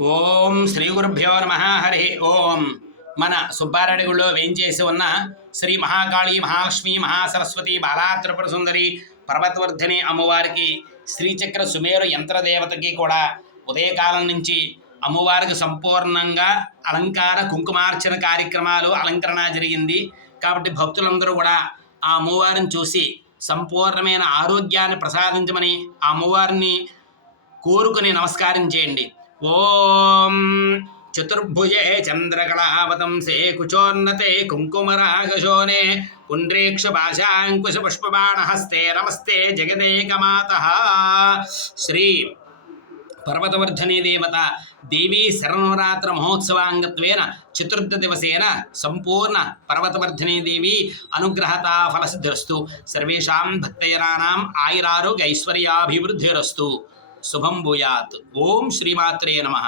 ఓం శ్రీ గురుభ్యో నమ. హరి ఓం. మన సుబ్బారెడ్డిగుడిలో వేయించేసి ఉన్న శ్రీ మహాకాళి మహాలక్ష్మి మహాసరస్వతి బాలాత్రిపుర సుందరి పర్వతవర్ధిని అమ్మవారికి శ్రీచక్ర సుమేరు యంత్రదేవతకి కూడా ఉదయకాలం నుంచి అమ్మవారికి సంపూర్ణంగా అలంకార కుంకుమార్చన కార్యక్రమాలు అలంకరణ జరిగింది. కాబట్టి భక్తులందరూ కూడా ఆ అమ్మవారిని చూసి సంపూర్ణమైన ఆరోగ్యాన్ని ప్రసాదించమని ఆ అమ్మవారిని కోరుకుని నమస్కారం చేయండి. ఓం చతుర్భుజే చంద్రకళావతంసే కుచోన్నతే కుంకుమరాగశోనే పుండ్రేక్ష భాషాంకుశ పుష్పబాణహస్తే నమస్తే జగదేకమాతః. శ్రీ పర్వతవర్ధని దేవత దేవీ శరన్నవరాత్ర మహోత్సవాంగత్వేన చతుర్థ దివసేన సంపూర్ణ పర్వతవర్ధని దేవి అనుగ్రహతా ఫలసిద్ధిరస్తు. సర్వేషాం భక్తజనానాం ఆయురారోగ్య ఐశ్వర్యాభివృద్ధిరస్తు. శుభం భూయాత్. ఓం శ్రీమాత్రే నమః.